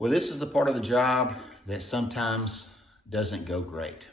Well, this is the part of the job that sometimes doesn't go great.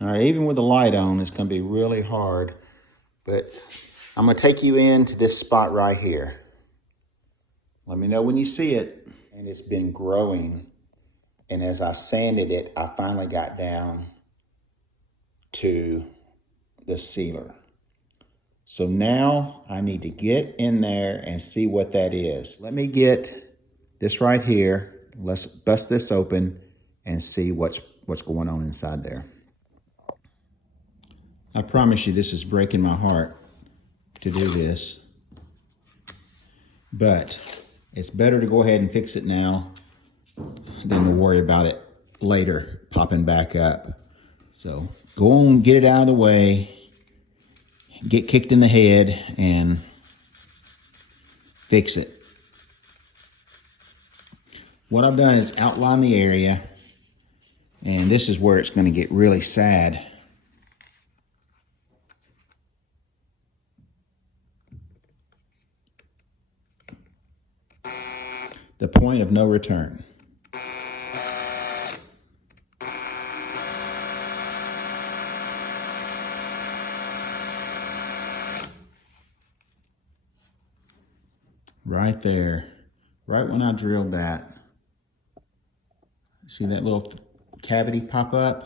All right, even with the light on, it's gonna be really hard, but I'm gonna take you into this spot right here. Let me know when you see it. And it's been growing. And as I sanded it, I finally got down to the sealer. So now I need to get in there and see what that is. Let me get this right here. Let's bust this open and see what's going on inside there. I promise you this is breaking my heart to do this, but it's better to go ahead and fix it now than to worry about it later popping back up. So go on, get it out of the way, get kicked in the head and fix it. What I've done is outline the area, and this is where it's going to get really sad. The point of no return. Right there, right when I drilled that. See that little cavity pop up?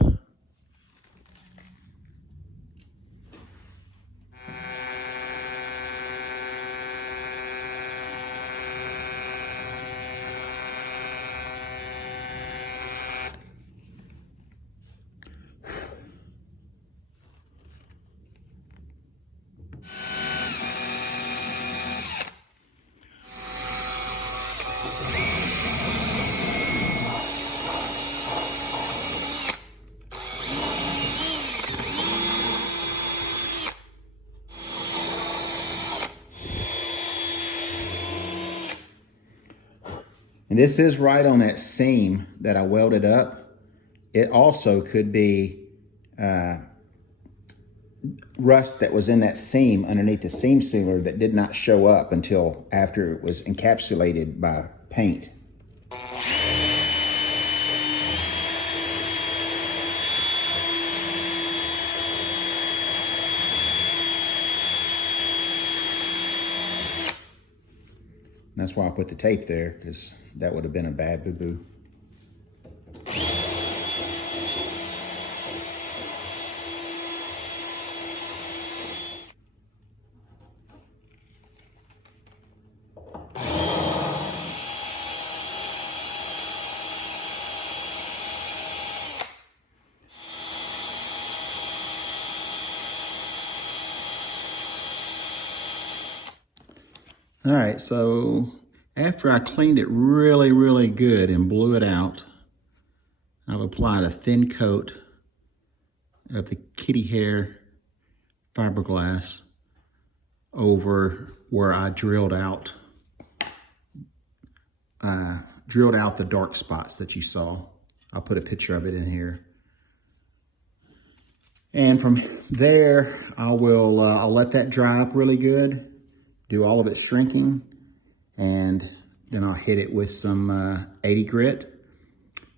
And this is right on that seam that I welded up. It also could be rust that was in that seam underneath the seam sealer that did not show up until after it was encapsulated by paint. That's why I put the tape there, because that would have been a bad boo-boo. All right, so after I cleaned it really, really good and blew it out, I've applied a thin coat of the kitty hair fiberglass over where I drilled out the dark spots that you saw. I'll put a picture of it in here. And from there, I'll let that dry up really good, do all of its shrinking, and then I'll hit it with some 80 grit.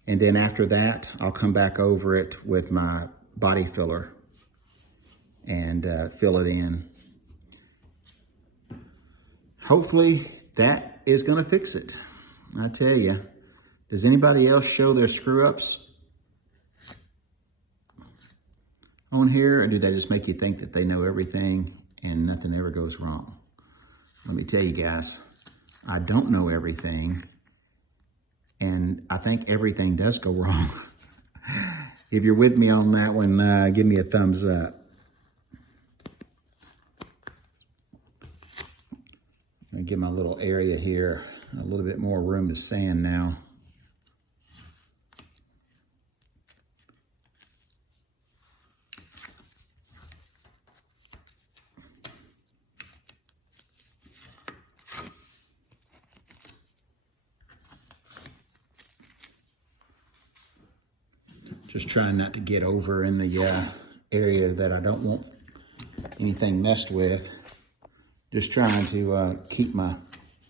And then after that, I'll come back over it with my body filler and fill it in. Hopefully that is gonna fix it. I tell you, does anybody else show their screw ups on here, or do they just make you think that they know everything and nothing ever goes wrong? Let me tell you guys, I don't know everything, and I think everything does go wrong. If you're with me on that one, give me a thumbs up. I'm gonna give my little area here a little bit more room to sand now. Just trying not to get over in the area that I don't want anything messed with. Just trying to keep my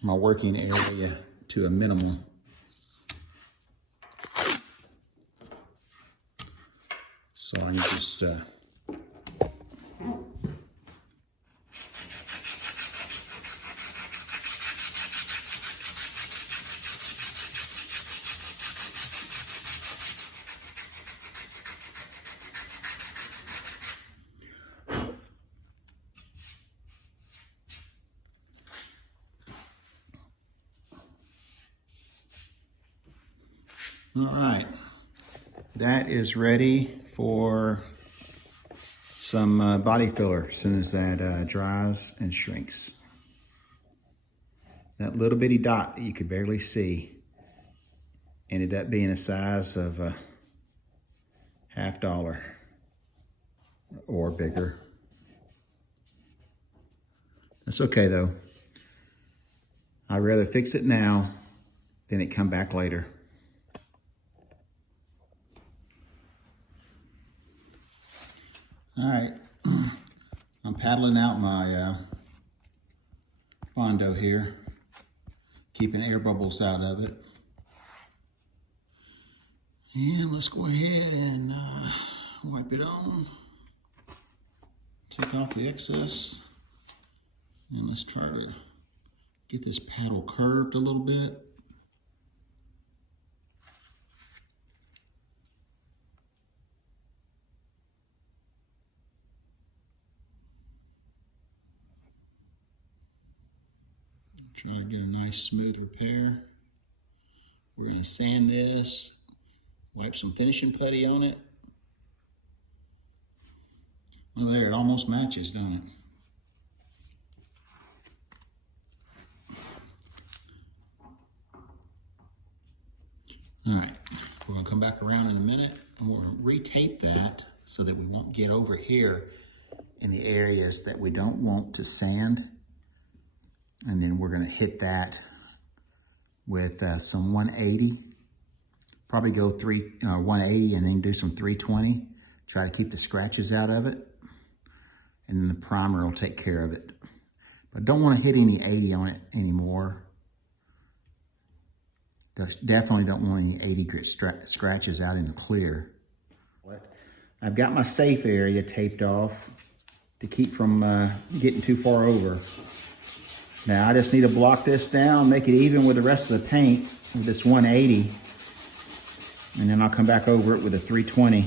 working area to a minimum. So I can just all right, that is ready for some body filler as soon as that dries and shrinks. That little bitty dot that you could barely see ended up being the size of a $50 or bigger. That's okay though. I'd rather fix it now than it come back later. All right, I'm paddling out my Bondo here, keeping air bubbles out of it. And let's go ahead and wipe it on. Take off the excess. And let's try to get this paddle curved a little bit. Try to get a nice smooth repair. We're going to sand this, wipe some finishing putty on it. Well, there, it almost matches, don't it? All right, we're going to come back around in a minute and we're going to retape that so that we won't get over here in the areas that we don't want to sand. And then we're going to hit that with some 180. Probably go 180 and then do some 320. Try to keep the scratches out of it. And then the primer will take care of it. But don't want to hit any 80 on it anymore. Definitely don't want any 80 grit scratches out in the clear. I've got my safe area taped off to keep from getting too far over. Now I just need to block this down, make it even with the rest of the paint with this 180. And then I'll come back over it with a 320.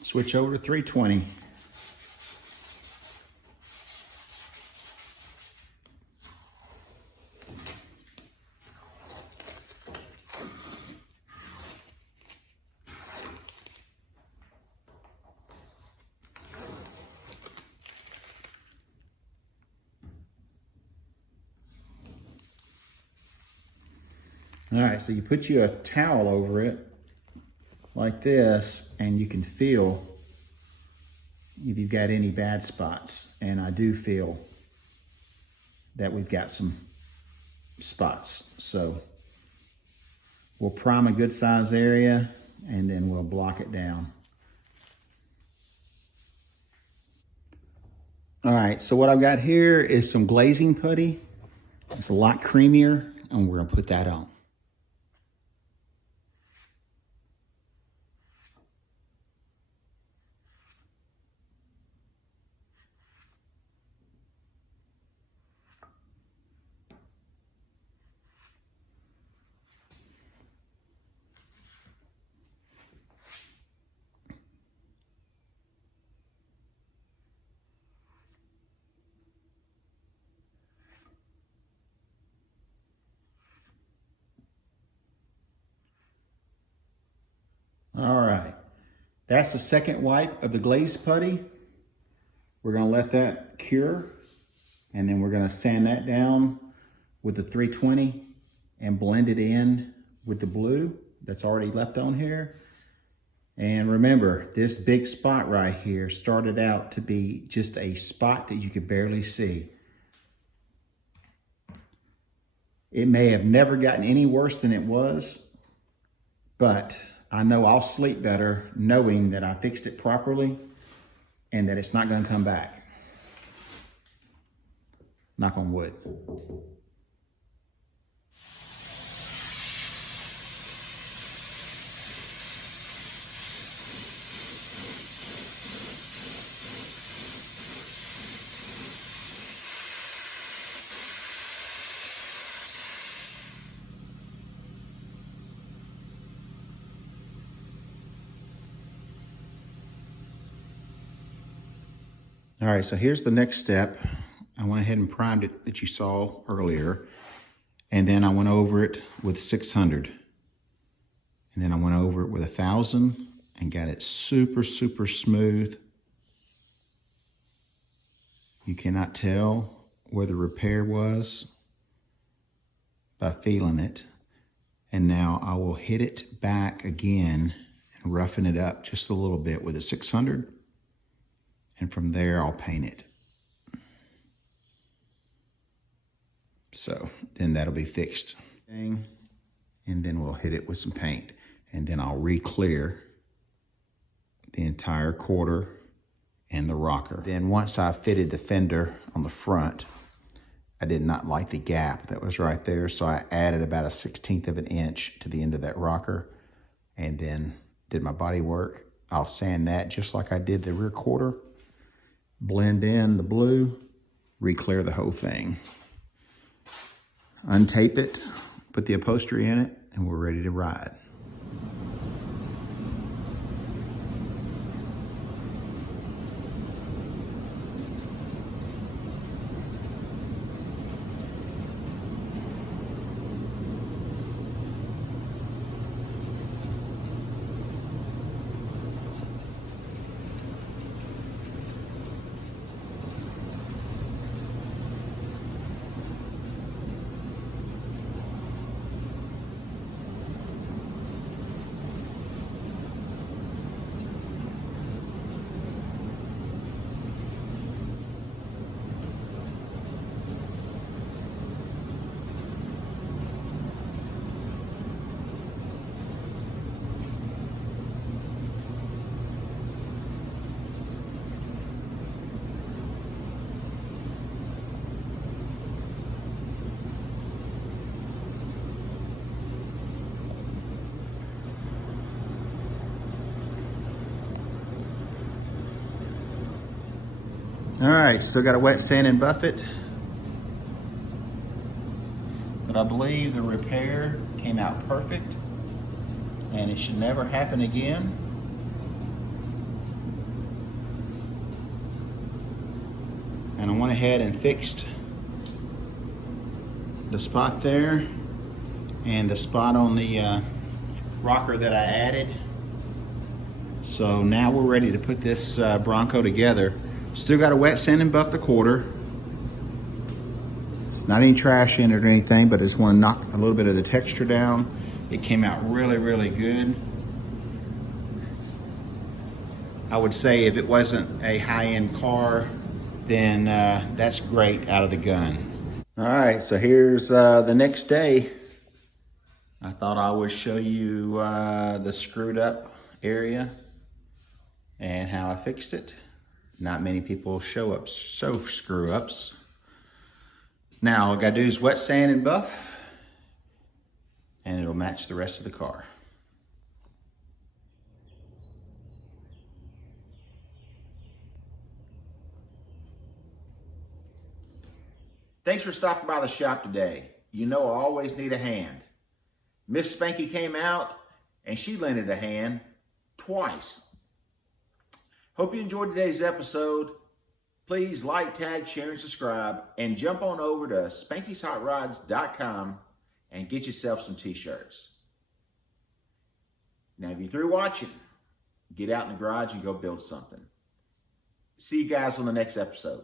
Switch over to 320. All right, so you put you a towel over it like this, and you can feel if you've got any bad spots. And I do feel that we've got some spots. So we'll prime a good size area and then we'll block it down. All right, so what I've got here is some glazing putty. It's a lot creamier, and we're gonna put that on. That's the second wipe of the glazed putty. We're gonna let that cure, and then we're gonna sand that down with the 320 and blend it in with the blue that's already left on here. And remember, this big spot right here started out to be just a spot that you could barely see. It may have never gotten any worse than it was, but I know I'll sleep better knowing that I fixed it properly and that it's not going to come back. Knock on wood. All right, so here's the next step. I went ahead and primed it that you saw earlier, and then I went over it with 600. And then I went over it with 1,000 and got it super, super smooth. You cannot tell where the repair was by feeling it. And now I will hit it back again and roughen it up just a little bit with a 600. And from there, I'll paint it. So then that'll be fixed. And then we'll hit it with some paint. And then I'll re-clear the entire quarter and the rocker. Then once I fitted the fender on the front, I did not like the gap that was right there. So I added about a 1/16 of an inch to the end of that rocker and then did my body work. I'll sand that just like I did the rear quarter. Blend in the blue, re-clear the whole thing. Untape it, put the upholstery in it, and we're ready to ride. All right, still got a wet sand and buff it. But I believe the repair came out perfect and it should never happen again. And I went ahead and fixed the spot there and the spot on the rocker that I added. So now we're ready to put this Bronco together. Still got a wet sand and buff the quarter. Not any trash in it or anything, but I just want to knock a little bit of the texture down. It came out really, really good. I would say if it wasn't a high-end car, then that's great out of the gun. All right, so here's the next day. I thought I would show you the screwed up area and how I fixed it. Not many people show screw ups. Now all I gotta do is wet sand and buff and it'll match the rest of the car. Thanks for stopping by the shop today. You know I always need a hand. Miss Spanky came out and she lended a hand twice. Hope you enjoyed today's episode. Please like, tag, share, and subscribe, and jump on over to Spanky'sHotRods.com and get yourself some t-shirts. Now, if you're through watching, get out in the garage and go build something. See you guys on the next episode.